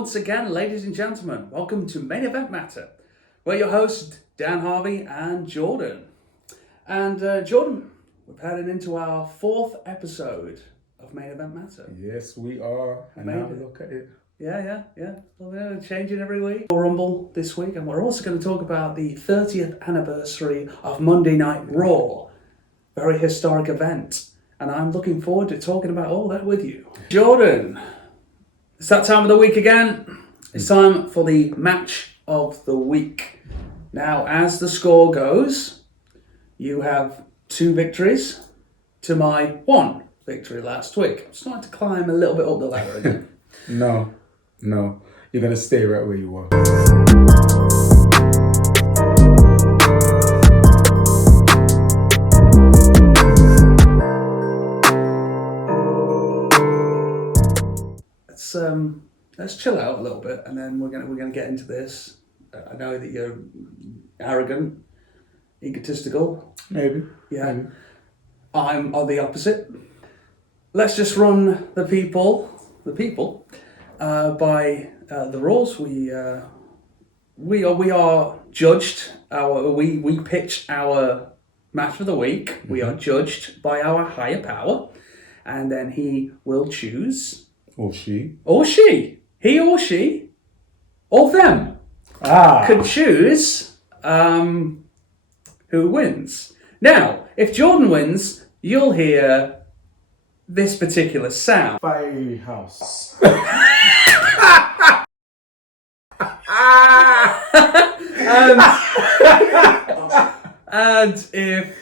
once again, ladies and gentlemen, welcome to Main Event Matter. We're your hosts, Dan Harvey and Jordan. And Jordan, we're heading into our fourth episode of Main Event Matter. Yes, we are. And now look at it. Yeah. Well, we're changing every week. Rumble this week, and we're also going to talk about the 30th anniversary of Monday Night Raw. Very historic event. And I'm looking forward to talking about all that with you. Jordan, it's that time of the week again. It's time for the match of the week. Now, as the score goes, you have 2 victories to my 1 victory last week. I'm starting to climb a little bit up the ladder again. No. You're going to stay right where you are. Let's chill out a little bit, and then we're gonna get into this. I know that you're arrogant, egotistical. Maybe. Yeah. Maybe. I'm on the opposite. Let's just run the people by the rules. We are judged. We pitch our match of the week. Mm-hmm. We are judged by our higher power, and then he will choose. Or she. He or she. Or them. Could choose who wins. Now, if Jordan wins, you'll hear this particular sound. Firehouse. and if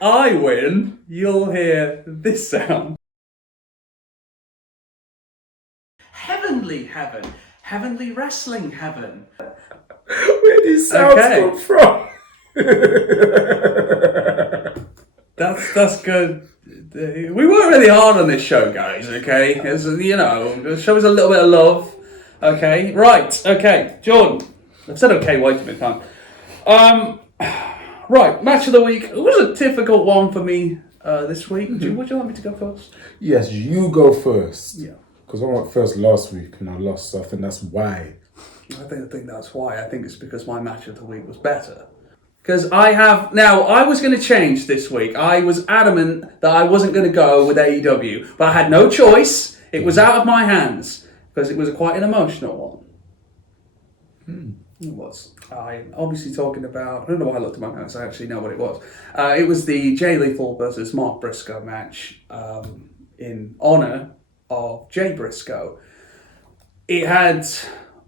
I win, you'll hear this sound. Heavenly heaven. Heavenly wrestling heaven. Where do these sounds come from? That's good. We work really hard on this show, guys, okay? The show is a little bit of love. Okay? Right, okay. Jordan. I've said okay way too many times. Right, match of the week. It was a difficult one for me this week. Mm-hmm. Would you like me to go first? Yes, you go first. Yeah. Because I went first last week and I lost, so I think that's why. I think that's why. I think it's because my match of the week was better. Because I was going to change this week. I was adamant that I wasn't going to go with AEW, but I had no choice. It was out of my hands because it was quite an emotional one. It was. I'm obviously talking about, I don't know why I looked at my notes, I actually know what it was. It was the Jay Lethal versus Mark Briscoe match in honour of Jay Briscoe. It had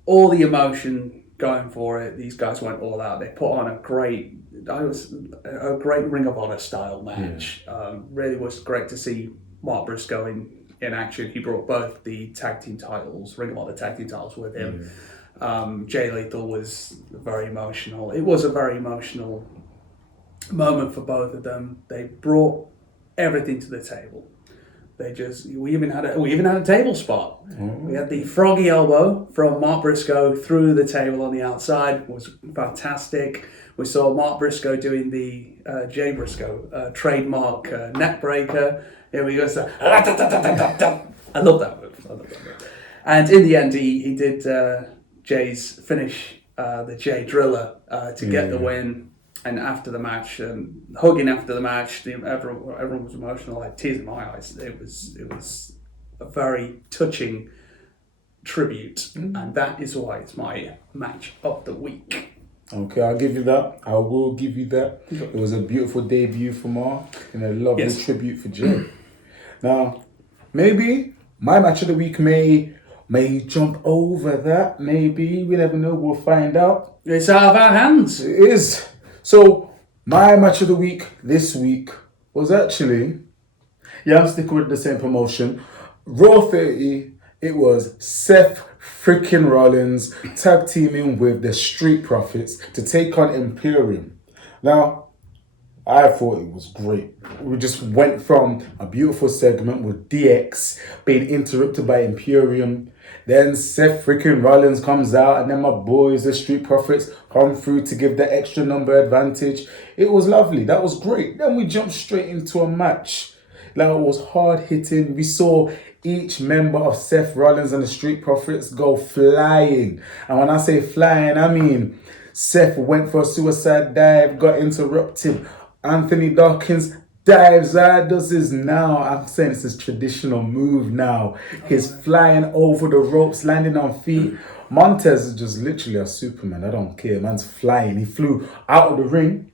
all the emotion going for it. These guys went all out. They put on a great Ring of Honor style match. Yeah. Really was great to see Mark Briscoe in action. He brought both the tag team titles, Ring of Honor tag team titles with him. Jay Lethal was very emotional. It was a very emotional moment for both of them. They brought everything to the table. We even had a table spot. We had the froggy elbow from Mark Briscoe through the table on the outside. It was fantastic. We saw Mark Briscoe doing the Jay Briscoe trademark neck breaker. Here we go. So, I love that move. And in the end, he did Jay's finish, the Jay Driller, to get the win. And after the match, hugging after the match, everyone was emotional. I had tears in my eyes. It was a very touching tribute, and that is why it's my match of the week. Okay, I'll give you that. I will give you that. It was a beautiful debut for Mark and a lovely tribute for Jay. Now, maybe my match of the week may jump over that. Maybe we never know. We'll find out. It's out of our hands. It is. So, my match of the week this week was actually, I'm sticking with the same promotion. Raw 30, it was Seth freaking Rollins tag teaming with the Street Profits to take on Imperium. Now, I thought it was great. We just went from a beautiful segment with DX being interrupted by Imperium. Then Seth freaking Rollins comes out, and then my boys, the Street Profits, come through to give the extra number advantage. It was lovely. That was great. Then we jumped straight into a match. Like, it was hard hitting. We saw each member of Seth Rollins and the Street Profits go flying. And when I say flying, I mean Seth went for a suicide dive, got interrupted. Anthony Dawkins dives out, does his now. I'm saying it's his traditional move now. He's flying over the ropes, landing on feet. Montez is just literally a Superman. I don't care. Man's flying. He flew out of the ring,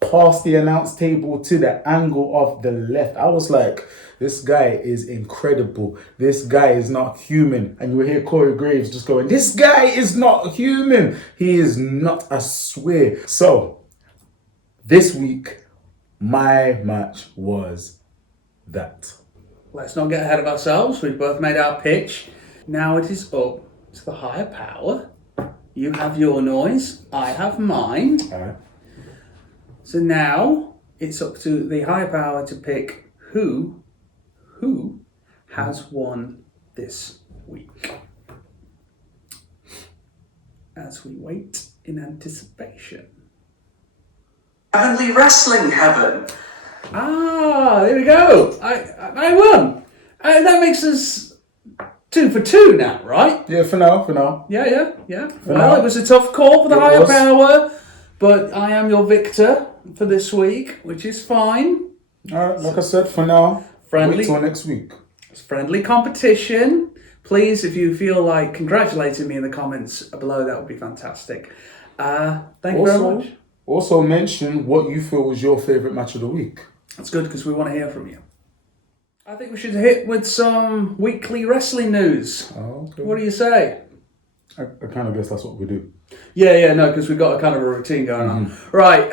past the announce table to the angle of the left. I was like, this guy is incredible. This guy is not human. And you will hear Corey Graves just going, this guy is not human. He is not, I swear. So, this week, my match was that. Let's not get ahead of ourselves. We've both made our pitch. Now it is up to the higher power. You have your noise. I have mine. All right. So now it's up to the higher power to pick who has won this week. As we wait in anticipation. Heavenly Wrestling Heaven. Ah, there we go. I won. That makes us 2 for 2 now, right? Yeah, for now. Yeah. Well, now. it was a tough call for the It higher was. power, but I am your victor for this week, which is fine. All right, like I said, for now, Friendly. wait till next week. It's friendly competition. Please, if you feel like congratulating me in the comments below, that would be fantastic. Thank you very much. Also mention what you feel was your favourite match of the week. That's good because we want to hear from you. I think we should hit with some weekly wrestling news. Oh, okay. What do you say? I kind of guess that's what we do. Yeah, no, because we've got a kind of a routine going on. Right,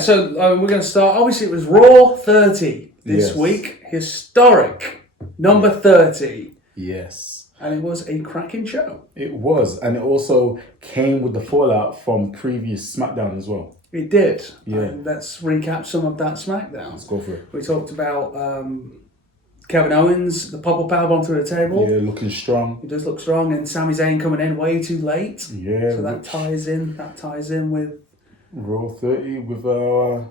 so we're going to start. Obviously, it was Raw 30 this Yes. week. Historic. Number 30. Yes. And it was a cracking show. It was. And it also came with the fallout from previous SmackDown as well. It did. Yeah. And let's recap some of that SmackDown. Let's go for it. We talked about Kevin Owens, the pop-up powerbomb through the table. Yeah, looking strong. He does look strong, and Sami Zayn coming in way too late. Yeah. So that ties in with... Raw 30 with a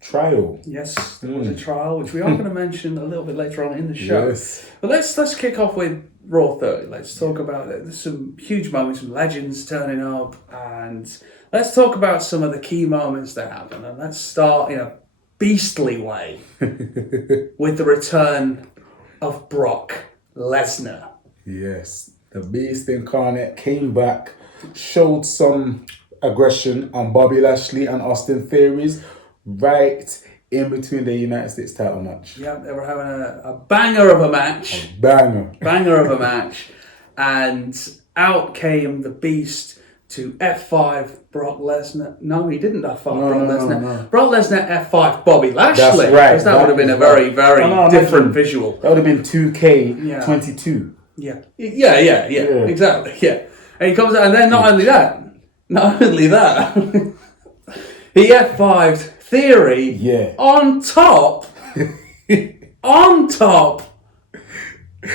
trial. Yes, there was a trial, which we are going to mention a little bit later on in the show. Yes. But let's kick off with Raw 30. Let's talk about it. There's some huge moments, some legends turning up, and let's talk about some of the key moments that happened. And let's start in a beastly way with the return of Brock Lesnar. Yes. The Beast Incarnate came back, showed some aggression on Bobby Lashley and Austin Theories right in between the United States title match. Yeah, they were having a banger of a match. Banger. Banger of a match. And out came the Beast to F5 Brock Lesnar. No, he didn't F5 Brock Lesnar. No. Brock Lesnar F5 Bobby Lashley. That's right. Because that would have been a very, very different visual. That would have been 2K22. Yeah, exactly. Yeah. And he comes out, and then not only that, he F5'd Theory on top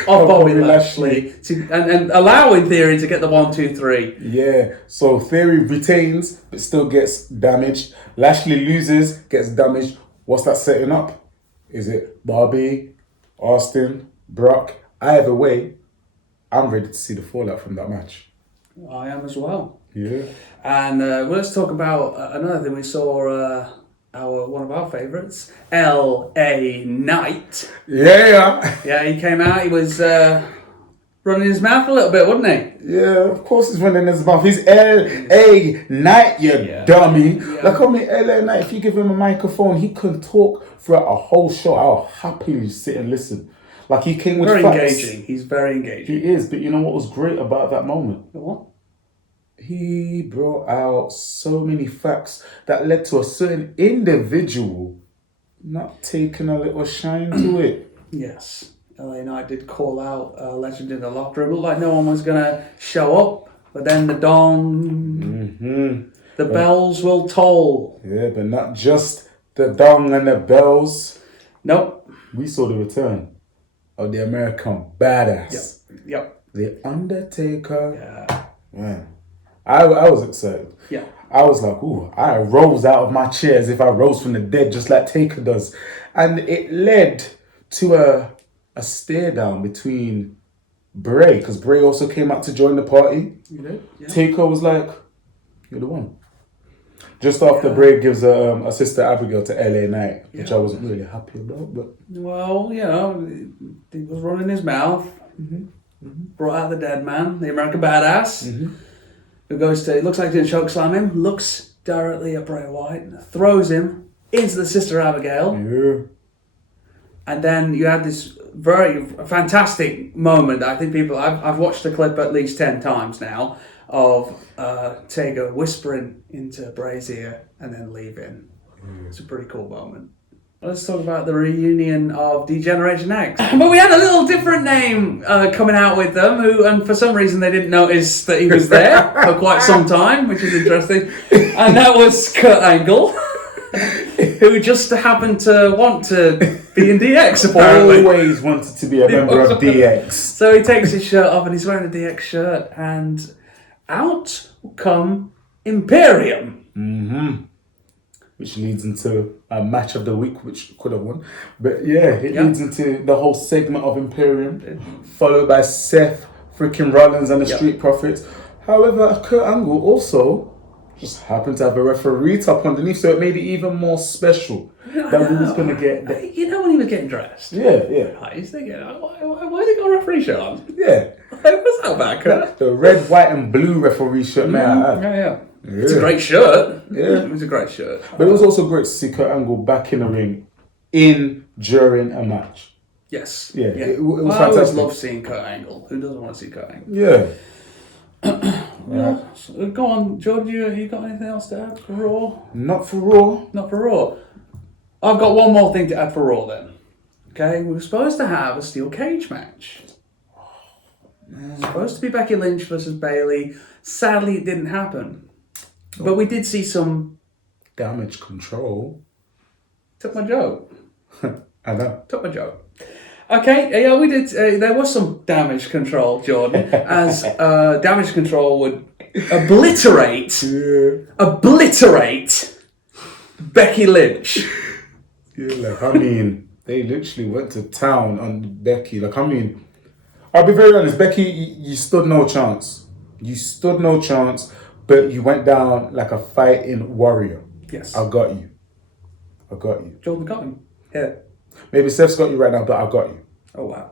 of Bobby Lashley and allowing Theory to get the 1, 2, 3. Yeah, so Theory retains but still gets damaged. Lashley loses, gets damaged. What's that setting up? Is it Bobby, Austin, Brock? Either way, I'm ready to see the fallout from that match. I am as well. Yeah. And let's talk about another thing. We saw one of our favourites, L.A. Knight. Yeah, he came out. He was running his mouth a little bit, wasn't he? Yeah, of course he's running his mouth. He's L.A. Knight, you dummy. Yeah. Like, I mean, L.A. Knight, if you give him a microphone, he can talk throughout a whole show. I'll happily sit and listen. Like, he came with very facts. engaging. He's very engaging. He is, but you know what was great about that moment? What? He brought out so many facts that led to a certain individual not taking a little shine to it. Yes. LA Knight did call out a legend in the locker room. Looked like no one was going to show up. But then the dong, the bells will toll. Yeah, but not just the dong and the bells. Nope. We saw the return of the American badass. Yep. The Undertaker. Yeah. Man, I was excited. Yeah. I was like, ooh, I rose out of my chair as if I rose from the dead, just like Taker does. And it led to a stare down between Bray, because Bray also came out to join the party. You did? Yeah. Taker was like, "You're the one." Just after Bray gives a sister Abigail to LA Knight, which I wasn't really happy about, but Well, he was running his mouth. Brought out the dead man, the American badass, who looks like he's going to choke slam him, looks directly at Bray Wyatt, and throws him into the sister Abigail. yeah. And then you had this very fantastic moment. I think I've watched the clip at least 10 times now of Taker whispering into Bray's ear and then leaving. It's a pretty cool moment. Let's talk about the reunion of D-Generation X. But we had a little different name coming out with them, and for some reason they didn't notice that he was there for quite some time, which is interesting. And that was Kurt Angle, who just happened to want to be in DX, apparently. Always wanted to be a member of DX. So he takes his shirt off and he's wearing a DX shirt, and out come Imperium. Which leads into a match of the week, which could have won. But yeah, it leads into the whole segment of Imperium, followed by Seth freaking Rollins and the Street Profits. However, Kurt Angle also just happened to have a referee top underneath, so it made it even more special that we was going to get that. You know when he was getting dressed? Yeah. He's thinking, why has he got a referee shirt on? Yeah. What's that about, Kurt? The red, white and blue referee shirt, man. Yeah. It's a great shirt. Yeah. It was a great shirt. But it was also great to see Kurt Angle back in the ring during a match. Yes. Yeah. It was I always fantastic. love seeing Kurt Angle. Who doesn't want to see Kurt Angle? Yeah. So go on, George, you got anything else to add for Raw? Not for Raw. Not for Raw. I've got one more thing to add for Raw then. Okay, we were supposed to have a steel cage match. It was supposed to be Becky Lynch versus Bayley. Sadly, it didn't happen. But we did see some... Damage control. Took my joke. I know. Took my joke. Okay, yeah, we did. There was some damage control, Jordan, as damage control would obliterate Becky Lynch. Yeah, like, I mean, they literally went to town on Becky. Like, I mean, I'll be very honest, Becky, you stood no chance. You stood no chance, but you went down like a fighting warrior. Yes. I got you. Jordan got him. Yeah. Maybe Seth's got you right now, but I got you. Oh, wow.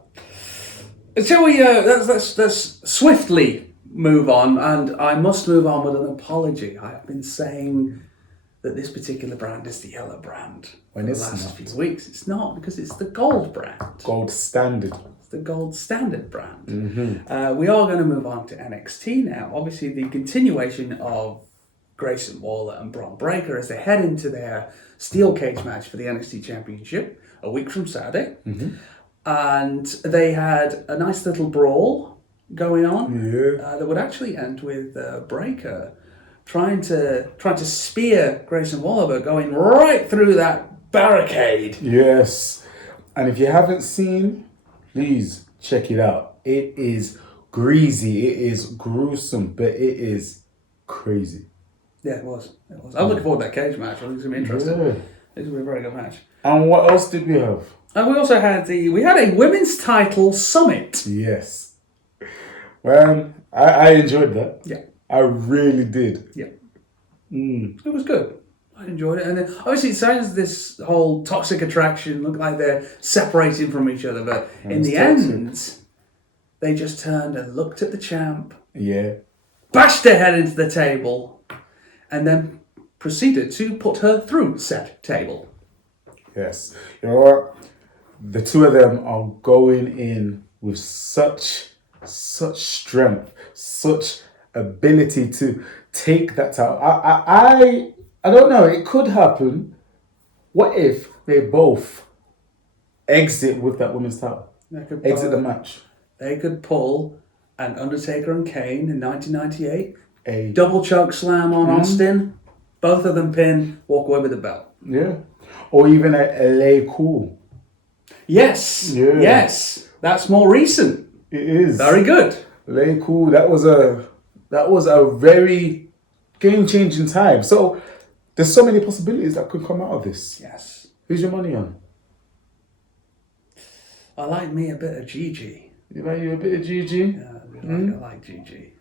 Shall we, let's swiftly move on, and I must move on with an apology. I've been saying that this particular brand is the yellow brand for the last few weeks. It's not, because it's the gold brand. Gold standard. It's the gold standard brand. We are going to move on to NXT now. Obviously, the continuation of Grayson Waller and Braun Breaker as they head into their steel cage match for the NXT Championship a week from Saturday. And they had a nice little brawl going on that would actually end with Breaker trying to spear Grayson Waller, but going right through that barricade. Yes. And if you haven't seen, please check it out. It is greasy. It is gruesome, but it is crazy. Yeah, it was. I'm looking forward to that cage match. I think it's going to be interesting. Yeah. It's going to be a very good match. And what else did we have? And we also had a women's title summit. Yes. Well, I enjoyed that. Yeah. I really did. Yeah. It was good. I enjoyed it. And then obviously it sounds this whole toxic attraction, look like they're separating from each other, but in the end, they just turned and looked at the champ. Yeah. Bashed their head into the table, and then proceeded to put her through said table. Yes. You know what? The two of them are going in with such strength, such ability to take that title. I don't know. It could happen. What if they both exit with that women's title? Exit the match. They could pull an Undertaker and Kane in 1998. A double choke slam on Austin. Both of them pin. Walk away with the belt. Yeah. Or even a LA Cool. Yes. Yeah. Yes. That's more recent. It is. Very good. LA Cool. That was a very game-changing time. So there's so many possibilities that could come out of this. Yes. Who's your money on? I like me a bit of Gigi. You like you a bit of Gigi? Yeah, I like Gigi.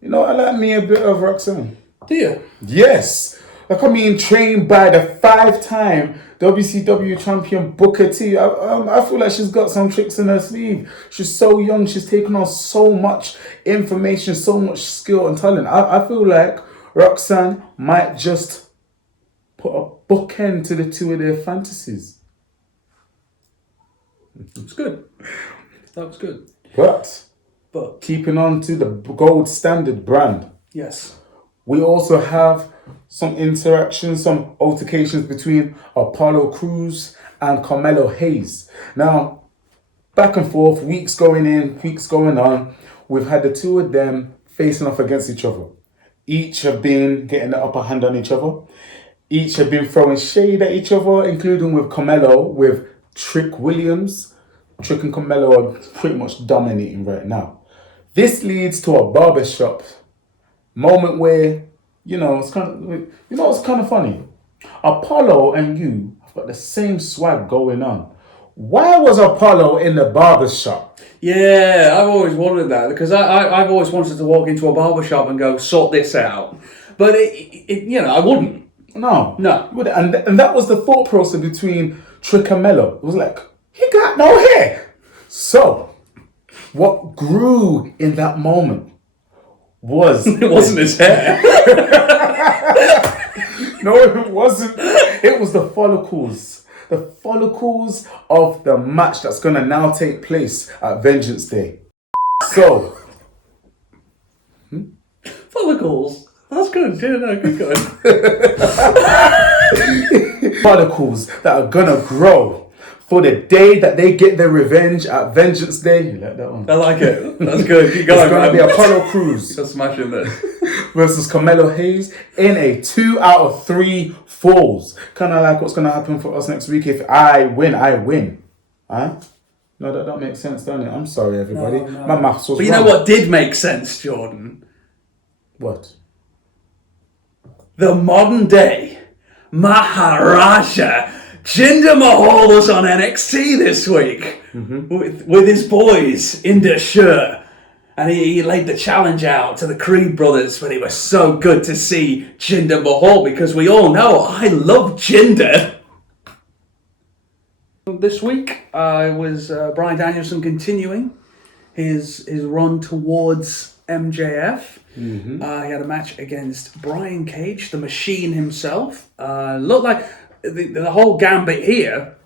You know, I like me a bit of Roxanne. Do you? Yes. Like, I mean, trained by the 5-time WCW champion Booker T. I feel like she's got some tricks in her sleeve. She's so young. She's taken on so much information, so much skill and talent. I feel like Roxanne might just put a bookend to the two of their fantasies. It was good. That was good. But keeping on to the gold standard brand, Yes. we also have some interactions, some altercations between Apollo Crews and Carmelo Hayes. Now, back and forth, weeks going in, weeks going on, we've had the two of them facing off against each other. Each have been getting the upper hand on each other. Each have been throwing shade at each other, including with Carmelo, with Trick Williams. Trick and Carmelo are pretty much dominating right now. This leads to a barbershop moment where, it's kind of funny. Apollo and you have got the same swag going on. Why was Apollo in the barbershop? Yeah, I've always wondered that because I've always wanted to walk into a barbershop and go sort this out, but I wouldn't. No. No. And that was the thought process between Trick and Mello. It was like, he got no hair. So, what grew in that moment was... It wasn't his hair. No, it wasn't. It was the follicles. The follicles of the match that's going to now take place at Vengeance Day. So... Follicles. That's good. Yeah, no, good going. Follicles that are going to grow for the day that they get their revenge at Vengeance Day. You like that one? I like it. That's good. Keep going. It's going to be Apollo Crews Just smashing this. versus Carmelo Hayes in a 2 out of 3 falls. Kind of like what's going to happen for us next week. If I win, I win. Huh? No, that don't make sense, don't it? I'm sorry, everybody. No. My maths was But you wrong. know what did make sense, Jordan? What? The modern day Maharaja Jinder Mahal was on NXT this week with his boys in the shirt. And he laid the challenge out to the Creed brothers, but it was so good to see Jinder Mahal because we all know I love Jinder. This week was Bryan Danielson continuing his run towards MJF. He had a match against Brian Cage, the Machine himself. Looked like the whole gambit here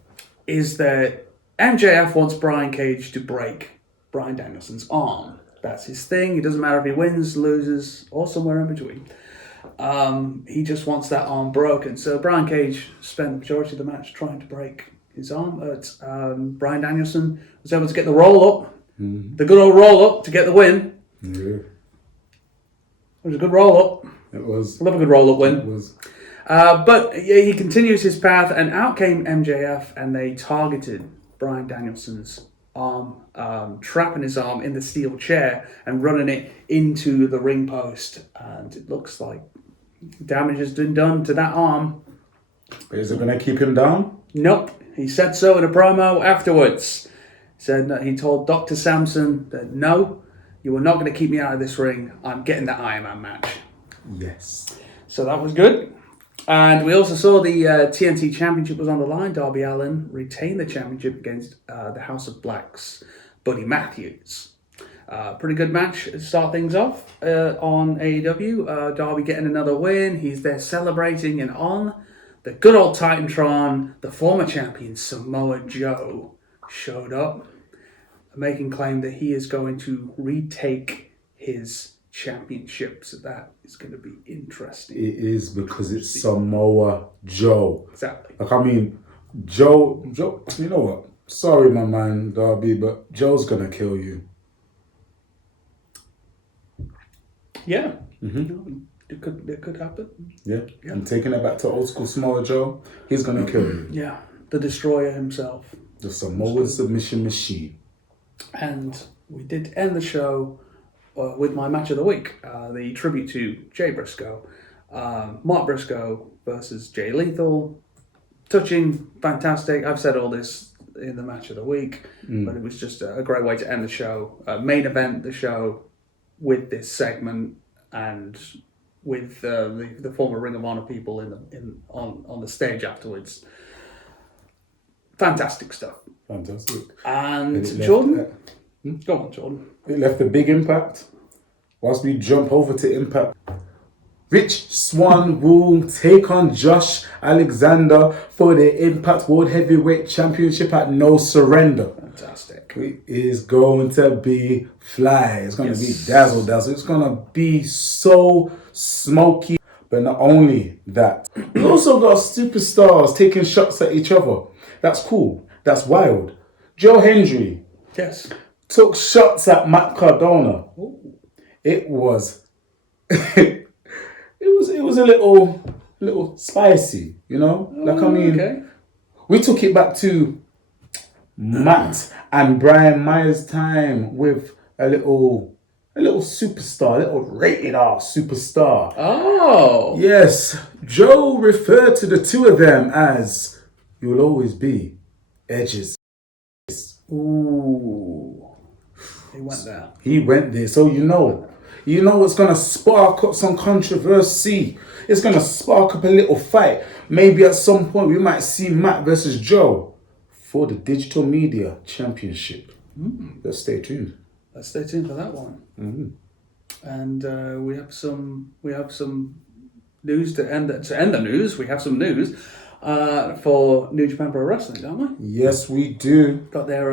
is that MJF wants Brian Cage to break Bryan Danielson's arm. That's his thing. It doesn't matter if he wins, loses, or somewhere in between. He just wants that arm broken. So Brian Cage spent the majority of the match trying to break his arm. But Bryan Danielson was able to get the roll up, the good old roll up to get the win. Yeah. It was a good roll up. It was. Love a good roll up win. It was. But yeah, he continues his path, and out came MJF, and they targeted Bryan Danielson's arm, trapping his arm in the steel chair and running it into the ring post. And it looks like damage has been done to that arm. Is it going to keep him down? Nope. He said so in a promo afterwards. Said that he told Dr. Sampson that no, you are not going to keep me out of this ring. I'm getting that Iron Man match. Yes. So that was good. And we also saw the TNT Championship was on the line. Darby Allin retained the championship against the House of Black's Buddy Matthews. Pretty good match to start things off on AEW. Darby getting another win. He's there celebrating, and on the good old Titantron, the former champion Samoa Joe showed up, making claim that he is going to retake his championship. So that is going to be interesting. It is, because it's Samoa Joe. Exactly. Like, I mean, Joe, you know what? Sorry, my man, Darby, but Joe's going to kill you. Yeah. It could happen. Yeah. I'm taking it back to old school Samoa Joe. He's going to kill you. Yeah. The Destroyer himself. The Samoan submission machine. And we did end the show with my match of the week, the tribute to Jay Briscoe. Mark Briscoe versus Jay Lethal. Touching, fantastic. I've said all this in the match of the week, but it was just a great way to end the show. Main event the show with this segment and with the former Ring of Honor people on the stage afterwards. Fantastic stuff. Fantastic. And Jordan, go on, Jordan. It left a big impact. Whilst we jump over to Impact, Rich Swann will take on Josh Alexander for the Impact World Heavyweight Championship at No Surrender. Fantastic. It is going to be fly. It's going to be dazzle. It's going to be so smoky. But not only that, we also got superstars taking shots at each other. That's cool. That's wild. Joe Hendry took shots at Matt Cardona. Ooh. It was it was a little spicy, you know? We took it back to Matt and Brian Myers' time with a little superstar, a little rated R superstar. Oh. Yes. Joe referred to the two of them as "You'll always be edges." Ooh. He went there. So you know it's going to spark up some controversy. It's going to spark up a little fight. Maybe at some point we might see Matt versus Joe for the Digital Media Championship. Let's stay tuned. Let's stay tuned for that one. And we have some news to end the news. We have some news for New Japan Pro Wrestling, don't we? Yes, we do. Got their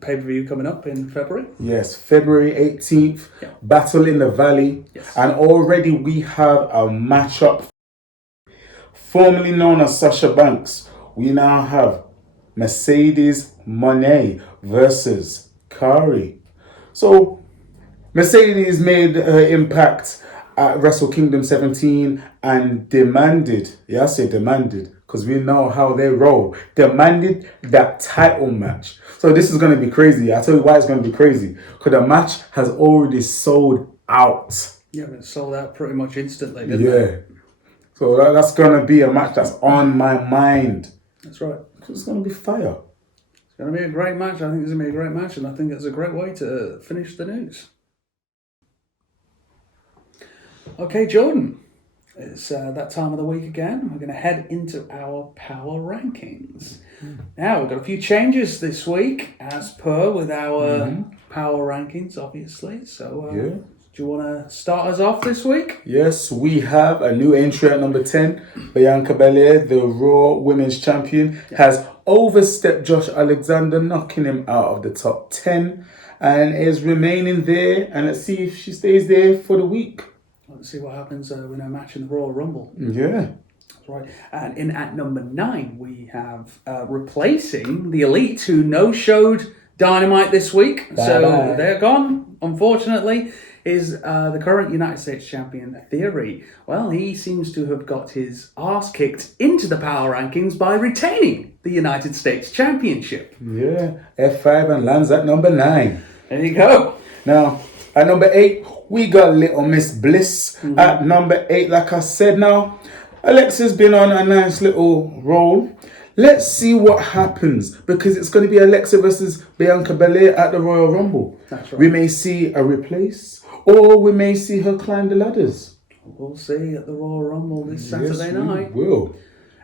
pay-per-view coming up in February. Yes, February 18th, Battle in the Valley. Yes. And already we have a matchup. Formerly known as Sasha Banks, we now have Mercedes Moné versus Kari. So, Mercedes made her impact at Wrestle Kingdom 17 and demanded, I say demanded, because we know how they roll, demanded that title match. So this is going to be crazy. I'll tell you why it's going to be crazy. Because the match has already sold out. Yeah, it sold out pretty much instantly, didn't it? So that's going to be a match that's on my mind. That's right. It's going to be fire. It's going to be a great match. I think it's going to be a great match, and I think it's a great way to finish the news. Okay, Jordan, it's that time of the week again. We're going to head into our power rankings. Now, we've got a few changes this week, as per with our power rankings, obviously. So, do you want to start us off this week? Yes, we have a new entry at number 10. Bianca Belair, the Raw Women's Champion, has overstepped Josh Alexander, knocking him out of the top 10, and is remaining there. And let's see if she stays there for the week. Let's see what happens with our match in the Royal Rumble. Yeah. That's right. And in at number 9, we have replacing the Elite, who no-showed Dynamite this week. Bye-bye. So they're gone, unfortunately, is the current United States champion, Theory. Well, he seems to have got his arse kicked into the power rankings by retaining the United States Championship. Yeah. F5 and lands at number 9. There you go. Now, at number 8, we got Little Miss Bliss. At number 8, like I said now, Alexa's been on a nice little roll. Let's see what happens, because it's going to be Alexa versus Bianca Belair at the Royal Rumble. That's right. We may see a replace, or we may see her climb the ladders. We'll see at the Royal Rumble this Saturday night. We will.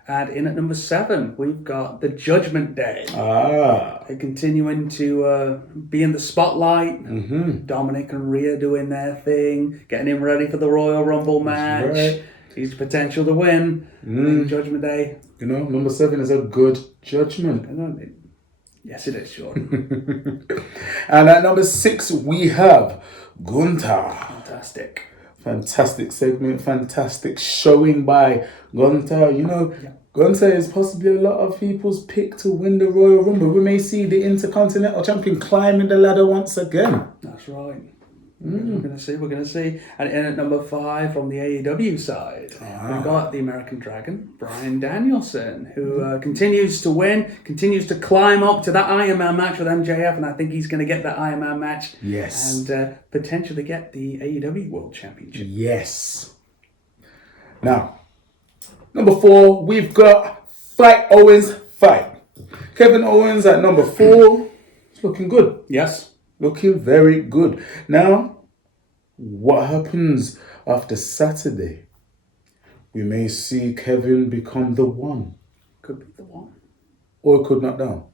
And in at number 7, we've got the Judgment Day. They're continuing to be in the spotlight. Dominic and Rhea doing their thing, getting him ready for the Royal Rumble match. Right. He's potential to win. I think Judgment Day. You know, number 7 is a good judgment. Yes, it is, Jordan. And at number 6, we have Gunther. Fantastic segment, fantastic showing by Gunther. You know, Gunther is possibly a lot of people's pick to win the Royal Rumble. We may see the Intercontinental Champion climbing the ladder once again. That's right. We're going to see. And in at number 5 from the AEW side, we've got the American Dragon, Bryan Danielson, who continues to win, continues to climb up to that Iron Man match with MJF, and I think he's going to get that Iron Man match. Yes. And potentially get the AEW World Championship. Yes. Now, number 4, we've got Fight Owens Fight. Kevin Owens at number 4. It's looking good. Yes. Looking very good. Now, what happens after Saturday? We may see Kevin become the one. Could be the one. Or it could knock down.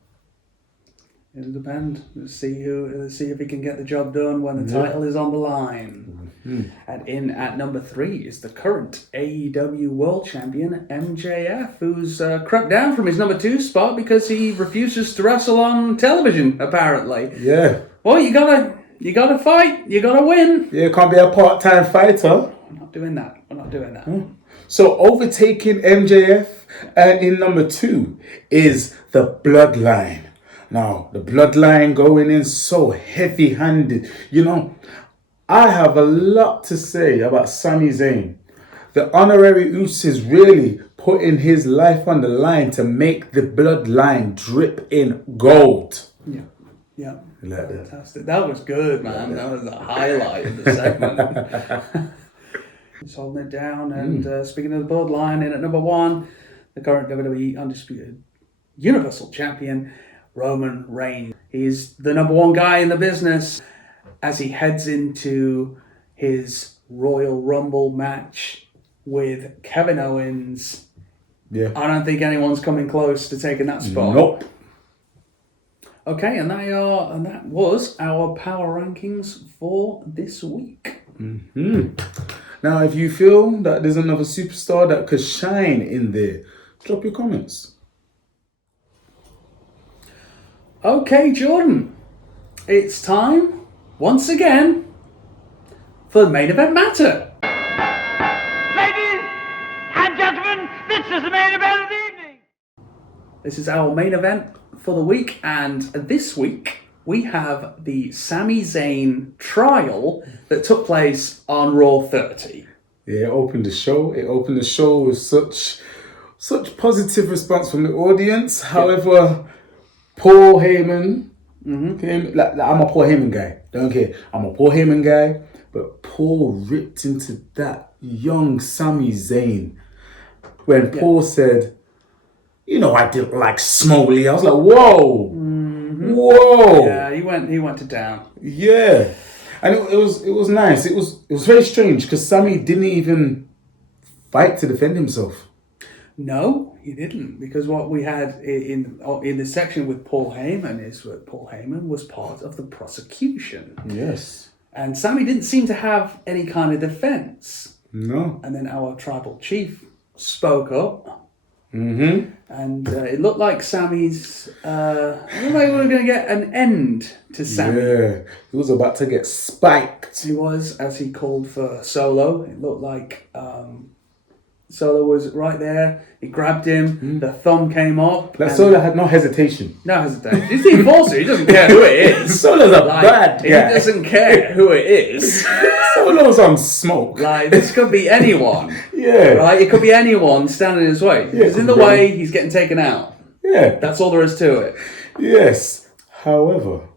It'll depend. Let's see if he can get the job done when the title is on the line. Mm-hmm. And in at number 3 is the current AEW World Champion MJF, who's crept down from his number 2 spot because he refuses to wrestle on television. Apparently. Yeah. Well, you gotta fight. You gotta win. Yeah, can't be a part-time fighter. We're not doing that. So overtaking MJF, and in number 2 is the Bloodline. Now, the Bloodline going in so heavy-handed. You know, I have a lot to say about Sami Zayn. The honorary Usos really putting his life on the line to make the Bloodline drip in gold. Yeah. Fantastic. That was good, man. That was the highlight of the segment. He's holding it down. And speaking of the Bloodline, in at number 1, the current WWE Undisputed Universal Champion, Roman Reigns. He's the number 1 guy in the business as he heads into his Royal Rumble match with Kevin Owens. Yeah. I don't think anyone's coming close to taking that spot. Nope. Okay, and that was our power rankings for this week. Mm-hmm. Now, if you feel that there's another superstar that could shine in there, drop your comments. Okay, Jordan, it's time, once again, for the main event matter. Ladies and gentlemen, this is the main event of the evening. This is our main event for the week, and this week we have the Sami Zayn trial that took place on Raw 30. Yeah, it opened the show. It opened the show with such positive response from the audience. However, Paul Heyman, I'm a Paul Heyman guy. Don't care. I'm a Paul Heyman guy. But Paul ripped into that young Sami Zayn when Paul said, "You know, I didn't like Smoley." I was like, "Whoa, whoa!" Yeah, he went to down. Yeah, and it was nice. It was very strange because Sami didn't even fight to defend himself. No, he didn't, because what we had in the section with Paul Heyman is that Paul Heyman was part of the prosecution. Yes. And Sami didn't seem to have any kind of defense. No. And then our tribal chief spoke up. Mm-hmm. And it looked like Sami's... it looked like we were going to get an end to Sami. Yeah, he was about to get spiked. He was, as he called for Solo. It looked like Solo was right there. He grabbed him. The thumb came up. Like Solo had no hesitation. No hesitation. He's the enforcer. He doesn't care who it is. Solo's a bad guy. He doesn't care who it is. Solo's on smoke. Like, this could be anyone. Yeah. Right? It could be anyone standing in his way. Yeah, He's in the way, he's getting taken out. Yeah. That's all there is to it. Yes. However,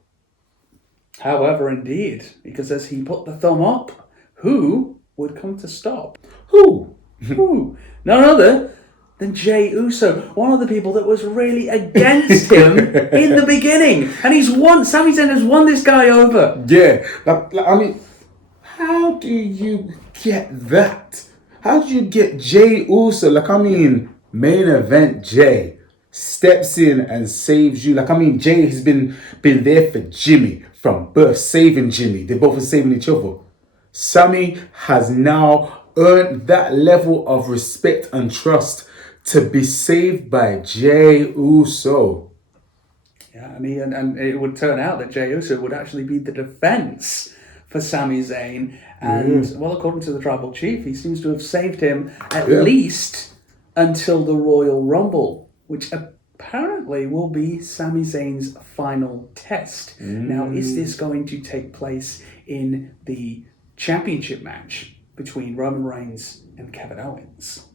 indeed, because as he put the thumb up, who would come to stop? who? Who? None other than Jey Uso, one of the people that was really against him in the beginning. And Sami Zayn has won this guy over. Yeah. I mean, how do you get that? How do you get Jey Uso? Main event Jey steps in and saves you. Jey has been there for Jimmy from birth, saving Jimmy. They both are saving each other. Sami has now earned that level of respect and trust to be saved by Jey Uso. Yeah, and it would turn out that Jey Uso would actually be the defense for Sami Zayn. And, well, according to the tribal chief, he seems to have saved him at least until the Royal Rumble, which apparently will be Sami Zayn's final test. Now, is this going to take place in the championship match between Roman Reigns and Kevin Owens?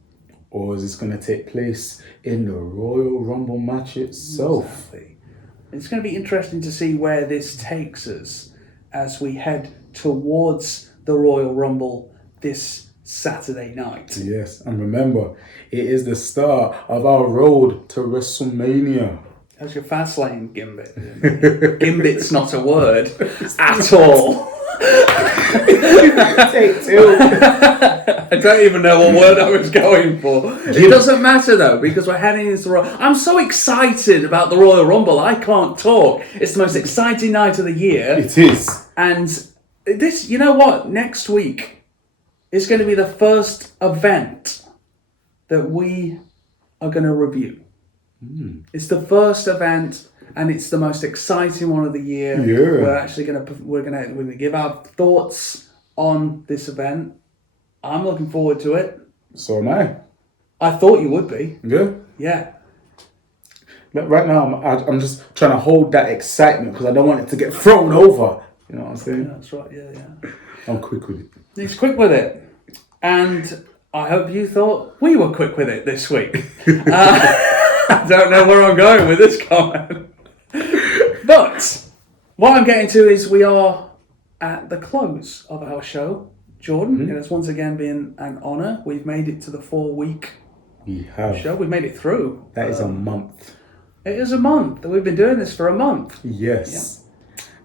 Or is this going to take place in the Royal Rumble match itself? Exactly. It's going to be interesting to see where this takes us as we head towards the Royal Rumble this Saturday night. Yes, and remember, it is the start of our road to WrestleMania. How's your fast lane, Gambit? Gambit's not a word at all. Take two. I don't even know what word I was going for. It doesn't matter though, because we're heading into the Royal. I'm so excited about the Royal Rumble. I can't talk. It's the most exciting night of the year. It is. And this, you know what? Next week is going to be the first event that we are going to review. It's the first event, and it's the most exciting one of the year. Yeah. We're actually we're gonna give our thoughts on this event. I'm looking forward to it. So am I. I thought you would be. Yeah. Yeah. But right now, I'm just trying to hold that excitement because I don't want it to get thrown over. You know what I'm saying? Yeah, that's right. Yeah. I'm quick with it. He's quick with it, and I hope you thought we were quick with it this week. I don't know where I'm going with this comment. But what I'm getting to is we are at the close of our show. Jordan, it has once again been an honour. We've made it to the 4-week We have. show. We've made it through. That is a month. It is a month. We've been doing this for a month. Yes.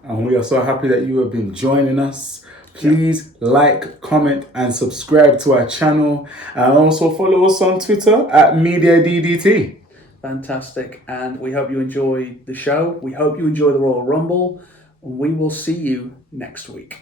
And we are so happy that you have been joining us. Please like, comment, and subscribe to our channel. And also follow us on Twitter at MediaDDT. Fantastic. And we hope you enjoy the show. We hope you enjoy the Royal Rumble. We will see you next week.